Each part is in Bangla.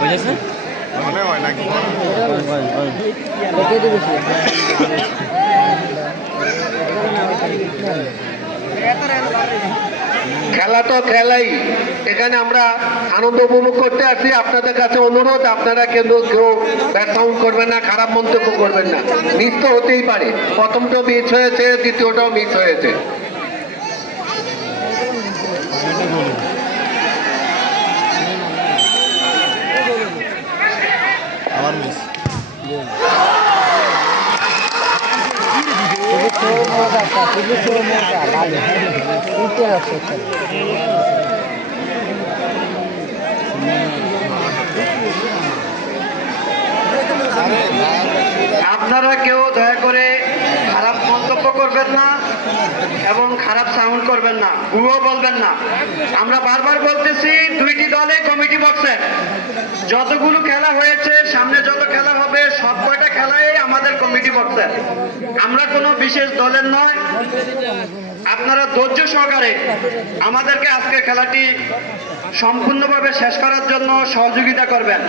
বুঝেছেন মনে হয় নাকি খেলা তো খেলাই, এখানে আমরা আনন্দ উপভোগ করতে আসি। আপনাদের কাছে অনুরোধ, আপনারা কিন্তু কেউ ব্যাড সাউন্ড করবেন না, খারাপ মন্তব্য করবেন না। মিস তো হতেই পারে, প্রথমটাও মিস হয়েছে, দ্বিতীয়টাও মিস হয়েছে। আবার মিস আপনারা কেউ দয়া করে খারাপ মন্তব্য করবেন না এবং খারাপ সাউন্ড করবেন না, ভুয়ো বলবেন না। আমরা বারবার বলতেছি, দুইটি দলে কমিটি বক্সে যতগুলো খেলা হয়েছে, সামনে যত খেলা হবে, সব কয়টা খেলাই আমাদের কমিটি বক্সে। আমরা কোনো বিশেষ দলের নয়। আপনারা ধৈর্য সহকারে আমাদেরকে আজকের খেলাটি সম্পূর্ণভাবে শেষ করার জন্য সহযোগিতা করবেন।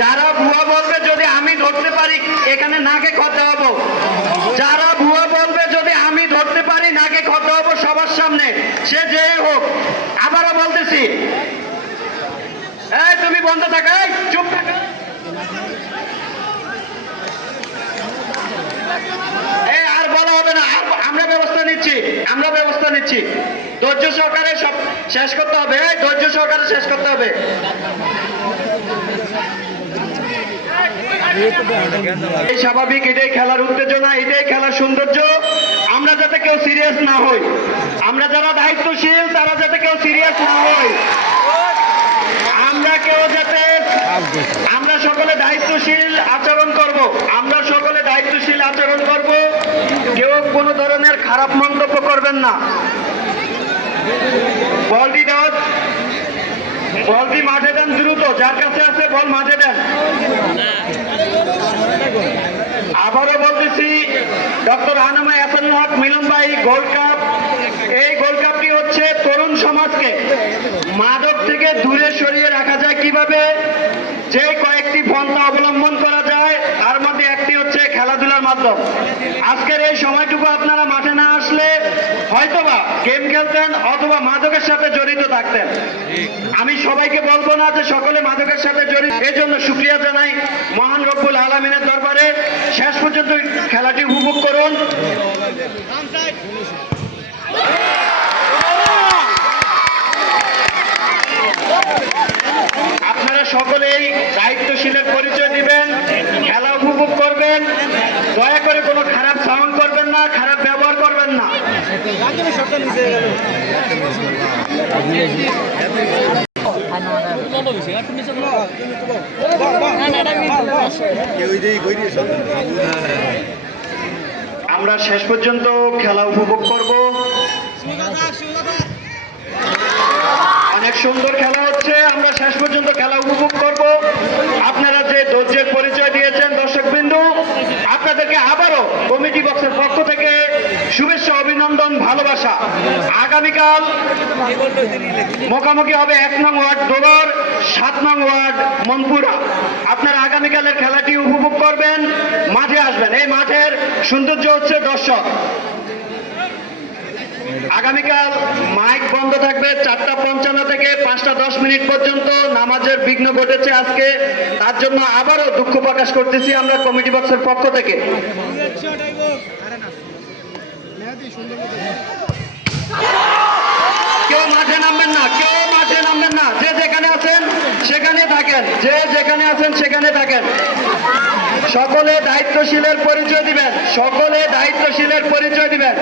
যারা ভুয়া বলবে যদি আমি ধরতে পারি, এখানে নাকে ক্ষতে হব। যারা ভুয়া বলবে যদি আমি ধরতে পারি, নাকে ক্ষতে হব সবার সামনে, সে যে হোক। আবারও বলতেছি, এই তুমি বন্ধ থাকো, এই চুপ থাকো। এই আর বলা হবে না, আমরা ব্যবস্থা নিচ্ছি, আমরা ব্যবস্থা নিচ্ছি। ধৈর্য সহকারে সব শেষ করতে হবে, ধৈর্য সহকারে শেষ করতে হবে। এই স্বাভাবিক, এটাই খেলার উত্তেজনা, এটাই খেলার সৌন্দর্য। আমরা যাতে কেউ সিরিয়াস না হই, আমরা যারা দায়িত্বশীল তারা যাতে কেউ সিরিয়াস না হই, আমরা সকলে দায়িত্বশীল আচরণ করব, আমরা সকলে দায়িত্বশীল আচরণ করব। কেউ কোনো ধরনের খারাপ মন্তব্য করবেন না। বলটি দাও, বলটি মাঠে দেন দ্রুত, যার কাছে আছে বল মাঠে দেন। আবারও বলতেছি, ডক্টর আনামা এহসানুল হক মিলন ভাই গোল্ড কাপ, এই গোল্ড কাপটি হচ্ছে তরুণ সমাজকে মাদক থেকে দূরে সরিয়ে রাখা যায় কিভাবে, যে কয়েকটি পন্থা অবলম্বন করা যায়, তার মধ্যে একটি হচ্ছে খেলাধুলার মাধ্যম। আজকের এই সময়টুকু আপনারা মাঠে না আসলে হয়তোবা গেম খেলতেন অথবা মাদকের সাথে জড়িত থাকতেন। আমি সবাইকে বলবো না যে সকলে মাদকের সাথে জড়িত, এই জন্য শুকরিয়া জানাই মহান রব্বুল আলামিনের দরবারে। শেষ পর্যন্ত খেলাটি উপভোগ করুন। আপনারা সকলেই দায়িত্বশীলের পরিচয় দিবেন, খেলা উপভোগ করবেন। দয়া করে কোনো খারাপ সাউন্ড করবেন না, খারাপ ব্যবহার করবেন না। আমরা শেষ পর্যন্ত খেলা উপভোগ করব। অনেক সুন্দর খেলা হচ্ছে, আমরা শেষ পর্যন্ত খেলা উপভোগ করব। আপনারা যে ধৈর্যের পরিচয় দিয়েছেন দর্শকবৃন্দু, আপনাদেরকে আবারও কমিটি বক্সের পক্ষ থেকে শুভেচ্ছা, অভিনন্দন, ভালোবাসা। আগামীকাল মুখোমুখি হবে 1 নং ওয়ার্ড দোলর, 7 নং ওয়ার্ড মনপুরা। আপনারা আগামীকালের খেলাটি উপভোগ করবেন, মাঠে আসবেন। এই মাঠের সৌন্দর্য হচ্ছে দর্শক। আগামীকাল মাইক বন্ধ থাকবে 4:55 থেকে 5:10 পর্যন্ত। নামাজের বিঘ্ন ঘটেছে আজকে, তার জন্য আবারও দুঃখ প্রকাশ করতেছি আমরা কমিটি বক্সের পক্ষ থেকে। কেউ মাঠে নামবেন না, কেউ মাঠে নামবেন না। যে যেখানে আছেন সেখানে থাকেন, যে যেখানে আছেন সেখানে থাকেন। সকলে দায়িত্বশীলের পরিচয় দিবেন, সকলে দায়িত্বশীলের পরিচয় দিবেন।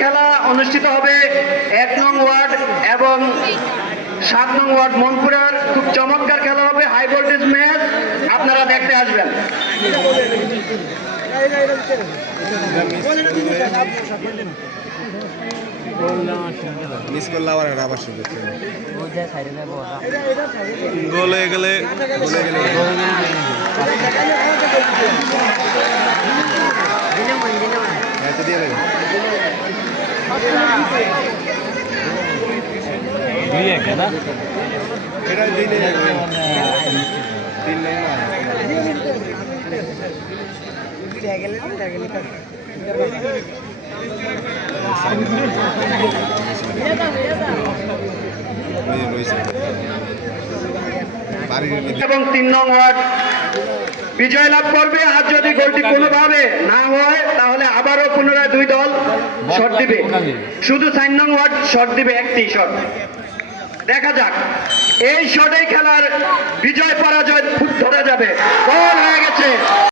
খেলা অনুষ্ঠিত হবে 1 নং ওয়ার্ড এবং 7 নং ওয়ার্ড মনপুরার। খুব চমৎকার খেলা হবে, হাই ভোল্টেজ ম্যাচ, আপনারা দেখতে আসবেন। মিস করলে আবার শুরু করতে গোল হয়ে গেলে দিয়ে দেবে এটা দিলে 3 এবং 3 নং ওয়ার্ড বিজয় লাভ করবে। আর যদি গোলটি কোনোভাবে না হয় তাহলে আবারও পুনরায় 2 দল শট দিবে। শুধু 4 নং ওয়ার্ড শট দিবে, একটি শট। দেখা যাক এই শটেই খেলার বিজয় পরাজয় ধরা যাবে। গোল হয়ে গেছে।